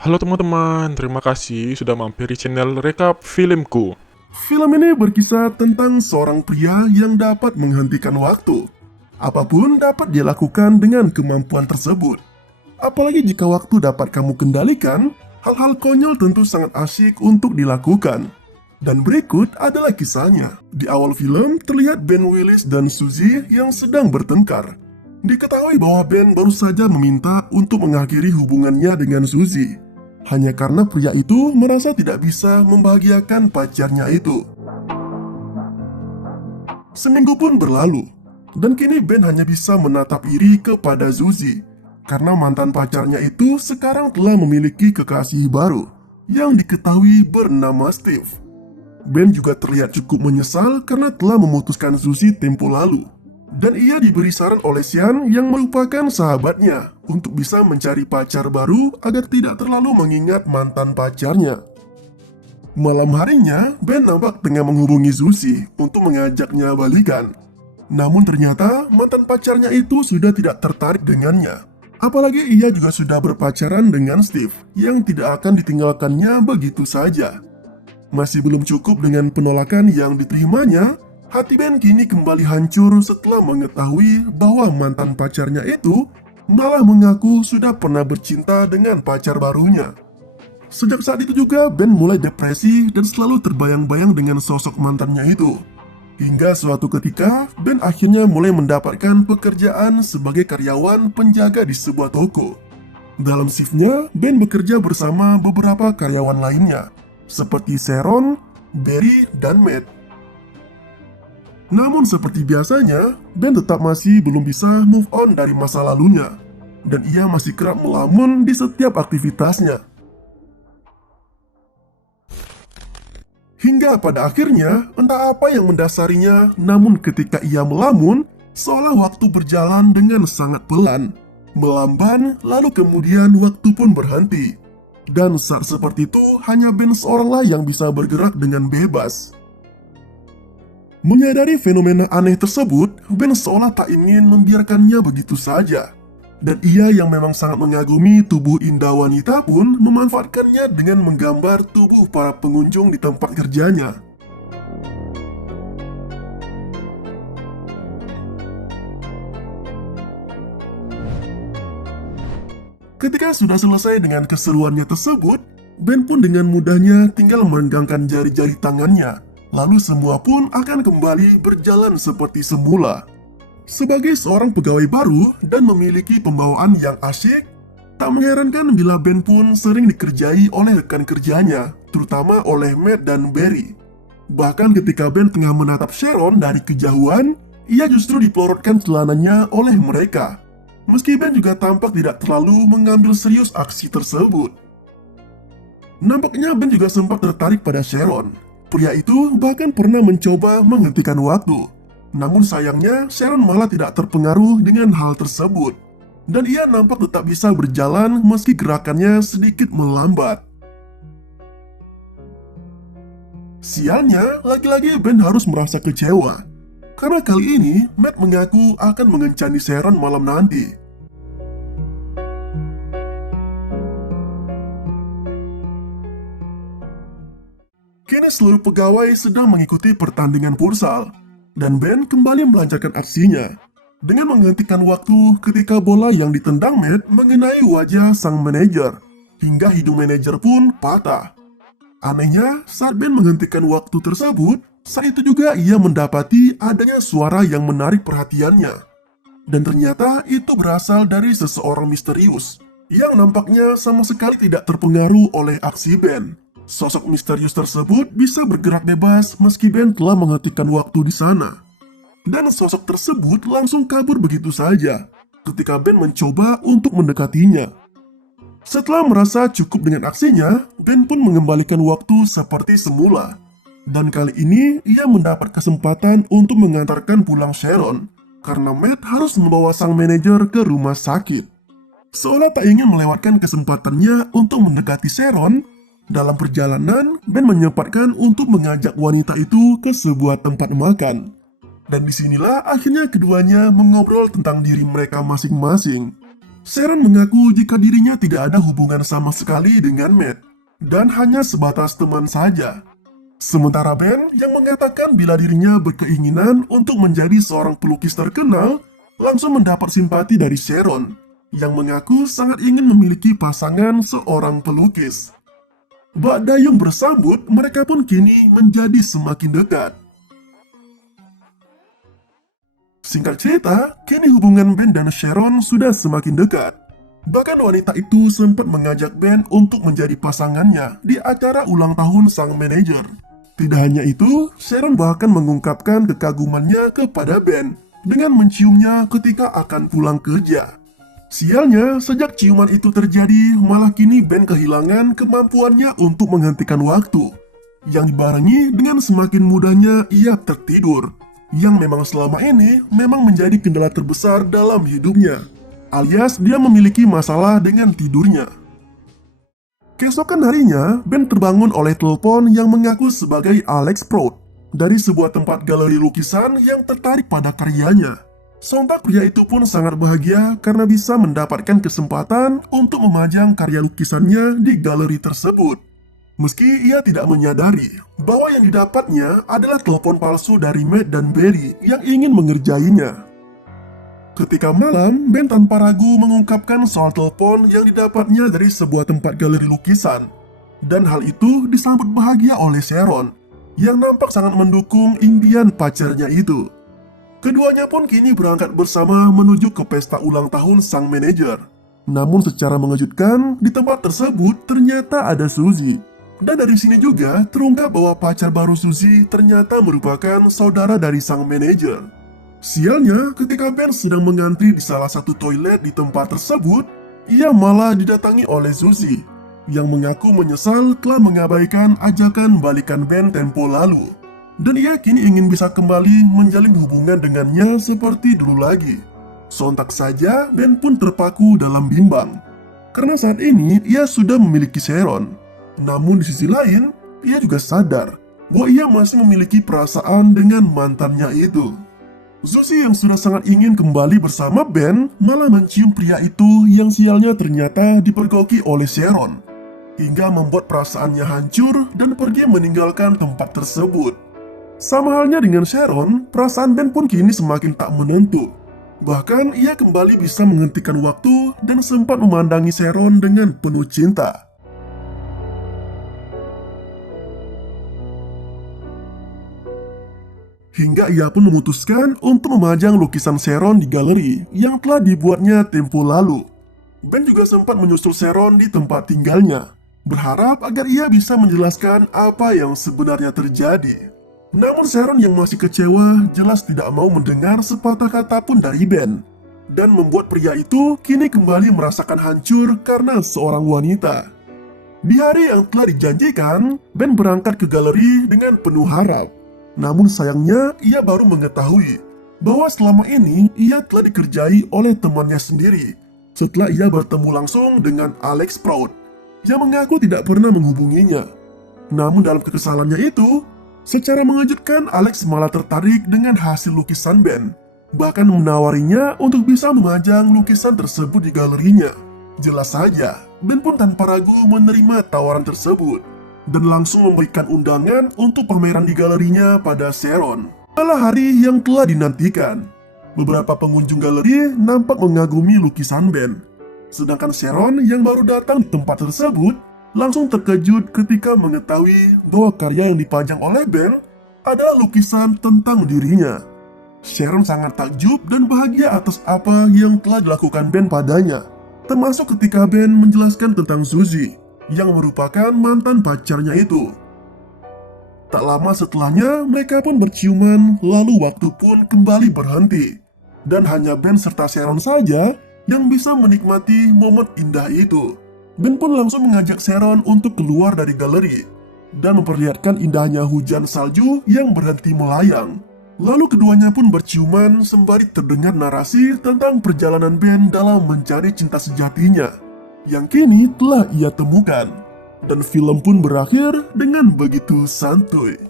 Halo teman-teman, terima kasih sudah mampir di channel Rekap Filmku. Film ini berkisah tentang seorang pria yang dapat menghentikan waktu. Apapun dapat dia lakukan dengan kemampuan tersebut. Apalagi jika waktu dapat kamu kendalikan, hal-hal konyol tentu sangat asyik untuk dilakukan. Dan berikut adalah kisahnya. Di awal film terlihat Ben Willis dan Suzy yang sedang bertengkar. Diketahui bahwa Ben baru saja meminta untuk mengakhiri hubungannya dengan Suzy. Hanya karena pria itu merasa tidak bisa membahagiakan pacarnya itu. Seminggu pun berlalu, dan kini Ben hanya bisa menatap iri kepada Suzy. Karena mantan pacarnya itu sekarang telah memiliki kekasih baru, yang diketahui bernama Steve. Ben juga terlihat cukup menyesal karena telah memutuskan Suzy tempo lalu. Dan ia diberi saran oleh Sean yang merupakan sahabatnya untuk bisa mencari pacar baru agar tidak terlalu mengingat mantan pacarnya. Malam harinya, Ben nampak tengah menghubungi Suzy untuk mengajaknya balikan. Namun ternyata mantan pacarnya itu sudah tidak tertarik dengannya. Apalagi ia juga sudah berpacaran dengan Steve yang tidak akan ditinggalkannya begitu saja. Masih belum cukup dengan penolakan yang diterimanya, hati Ben kini kembali hancur setelah mengetahui bahwa mantan pacarnya itu malah mengaku sudah pernah bercinta dengan pacar barunya. Sejak saat itu juga Ben mulai depresi dan selalu terbayang-bayang dengan sosok mantannya itu. Hingga suatu ketika Ben akhirnya mulai mendapatkan pekerjaan sebagai karyawan penjaga di sebuah toko. Dalam shiftnya, Ben bekerja bersama beberapa karyawan lainnya, seperti Sharon, Barry, dan Matt. Namun seperti biasanya, Ben tetap masih belum bisa move on dari masa lalunya. Dan ia masih kerap melamun di setiap aktivitasnya. Hingga pada akhirnya, entah apa yang mendasarinya, namun ketika ia melamun, seolah waktu berjalan dengan sangat pelan. Melamban, lalu kemudian waktu pun berhenti. Dan saat seperti itu, hanya Ben seoranglah yang bisa bergerak dengan bebas. Menyadari fenomena aneh tersebut, Ben seolah tak ingin membiarkannya begitu saja. Dan ia yang memang sangat mengagumi tubuh indah wanita pun memanfaatkannya dengan menggambar tubuh para pengunjung di tempat kerjanya. Ketika sudah selesai dengan keseruannya tersebut, Ben pun dengan mudahnya tinggal merenggangkan jari-jari tangannya. Lalu semua pun akan kembali berjalan seperti semula. Sebagai seorang pegawai baru dan memiliki pembawaan yang asyik, tak mengherankan bila Ben pun sering dikerjai oleh rekan kerjanya, terutama oleh Matt dan Barry. Bahkan ketika Ben tengah menatap Sharon dari kejauhan, ia justru dipelorotkan celananya oleh mereka. Meski Ben juga tampak tidak terlalu mengambil serius aksi tersebut. Nampaknya Ben juga sempat tertarik pada Sharon. Pria itu bahkan pernah mencoba menghentikan waktu. Namun sayangnya, Sharon malah tidak terpengaruh dengan hal tersebut. Dan ia nampak tetap bisa berjalan meski gerakannya sedikit melambat. Sialnya, lagi-lagi Ben harus merasa kecewa. Karena kali ini, Matt mengaku akan mengencani Sharon malam nanti. Kini seluruh pegawai sedang mengikuti pertandingan futsal, dan Ben kembali melancarkan aksinya dengan menghentikan waktu ketika bola yang ditendang Matt mengenai wajah sang manajer, hingga hidung manajer pun patah. Anehnya, saat Ben menghentikan waktu tersebut, saat itu juga ia mendapati adanya suara yang menarik perhatiannya. Dan ternyata itu berasal dari seseorang misterius, yang nampaknya sama sekali tidak terpengaruh oleh aksi Ben. Sosok misterius tersebut bisa bergerak bebas meski Ben telah menghentikan waktu di sana. Dan sosok tersebut langsung kabur begitu saja ketika Ben mencoba untuk mendekatinya. Setelah merasa cukup dengan aksinya, Ben pun mengembalikan waktu seperti semula. Dan kali ini ia mendapat kesempatan untuk mengantarkan pulang Sharon karena Matt harus membawa sang manajer ke rumah sakit. Seolah tak ingin melewatkan kesempatannya untuk mendekati Sharon, dalam perjalanan, Ben menyempatkan untuk mengajak wanita itu ke sebuah tempat makan. Dan disinilah akhirnya keduanya mengobrol tentang diri mereka masing-masing. Sharon mengaku jika dirinya tidak ada hubungan sama sekali dengan Matt, dan hanya sebatas teman saja. Sementara Ben yang mengatakan bila dirinya berkeinginan untuk menjadi seorang pelukis terkenal, langsung mendapat simpati dari Sharon, yang mengaku sangat ingin memiliki pasangan seorang pelukis. Bak Dayung bersambut, mereka pun kini menjadi semakin dekat. Singkat cerita, kini hubungan Ben dan Sharon sudah semakin dekat. Bahkan wanita itu sempat mengajak Ben untuk menjadi pasangannya di acara ulang tahun sang manajer. Tidak hanya itu, Sharon bahkan mengungkapkan kekagumannya kepada Ben dengan menciumnya ketika akan pulang kerja. Sialnya, sejak ciuman itu terjadi, malah kini Ben kehilangan kemampuannya untuk menghentikan waktu, yang dibarengi dengan semakin mudahnya ia tertidur, yang memang selama ini memang menjadi kendala terbesar dalam hidupnya, alias dia memiliki masalah dengan tidurnya. Keesokan harinya, Ben terbangun oleh telepon yang mengaku sebagai Alex Prout dari sebuah tempat galeri lukisan yang tertarik pada karyanya. Sontak pria itu pun sangat bahagia karena bisa mendapatkan kesempatan untuk memajang karya lukisannya di galeri tersebut. Meski ia tidak menyadari bahwa yang didapatnya adalah telepon palsu dari Matt dan Barry yang ingin mengerjainya. Ketika malam, Ben tanpa ragu mengungkapkan soal telepon yang didapatnya dari sebuah tempat galeri lukisan. Dan hal itu disambut bahagia oleh Sharon, yang nampak sangat mendukung impian pacarnya itu. Keduanya pun kini berangkat bersama menuju ke pesta ulang tahun sang manajer. Namun secara mengejutkan, di tempat tersebut ternyata ada Suzy. Dan dari sini juga terungkap bahwa pacar baru Suzy ternyata merupakan saudara dari sang manajer. Sialnya, ketika Ben sedang mengantri di salah satu toilet di tempat tersebut, ia malah didatangi oleh Suzy, yang mengaku menyesal telah mengabaikan ajakan balikan Ben tempo lalu. Dan ia kini ingin bisa kembali menjalin hubungan dengannya seperti dulu lagi. Sontak saja, Ben pun terpaku dalam bimbang. Karena saat ini, ia sudah memiliki Sharon. Namun di sisi lain, ia juga sadar bahwa ia masih memiliki perasaan dengan mantannya itu. Suzy yang sudah sangat ingin kembali bersama Ben, malah mencium pria itu yang sialnya ternyata dipergoki oleh Sharon. Hingga membuat perasaannya hancur dan pergi meninggalkan tempat tersebut. Sama halnya dengan Sharon, perasaan Ben pun kini semakin tak menentu. Bahkan ia kembali bisa menghentikan waktu dan sempat memandangi Sharon dengan penuh cinta. Hingga ia pun memutuskan untuk memajang lukisan Sharon di galeri yang telah dibuatnya tempo lalu. Ben juga sempat menyusul Sharon di tempat tinggalnya, berharap agar ia bisa menjelaskan apa yang sebenarnya terjadi. Namun Sharon yang masih kecewa jelas tidak mau mendengar sepatah kata pun dari Ben, dan membuat pria itu kini kembali merasakan hancur karena seorang wanita. Di hari yang telah dijanjikan, Ben berangkat ke galeri dengan penuh harap. Namun sayangnya ia baru mengetahui bahwa selama ini ia telah dikerjai oleh temannya sendiri setelah ia bertemu langsung dengan Alex Prout yang mengaku tidak pernah menghubunginya. Namun dalam kekesalannya itu, secara mengejutkan, Alex malah tertarik dengan hasil lukisan Ben, bahkan menawarinya untuk bisa memajang lukisan tersebut di galerinya. Jelas saja, Ben pun tanpa ragu menerima tawaran tersebut, dan langsung memberikan undangan untuk pameran di galerinya pada Sharon. Malah hari yang telah dinantikan, beberapa pengunjung galeri nampak mengagumi lukisan Ben. Sedangkan Sharon yang baru datang di tempat tersebut langsung terkejut ketika mengetahui bahwa karya yang dipajang oleh Ben adalah lukisan tentang dirinya. Sharon sangat takjub dan bahagia atas apa yang telah dilakukan Ben padanya, termasuk ketika Ben menjelaskan tentang Suzy, yang merupakan mantan pacarnya itu. Tak lama setelahnya, mereka pun berciuman, lalu waktu pun kembali berhenti. Dan hanya Ben serta Sharon saja yang bisa menikmati momen indah itu. Ben pun langsung mengajak Sharon untuk keluar dari galeri dan memperlihatkan indahnya hujan salju yang berhenti melayang. Lalu keduanya pun berciuman sembari terdengar narasi tentang perjalanan Ben dalam mencari cinta sejatinya yang kini telah ia temukan. Dan film pun berakhir dengan begitu santuy.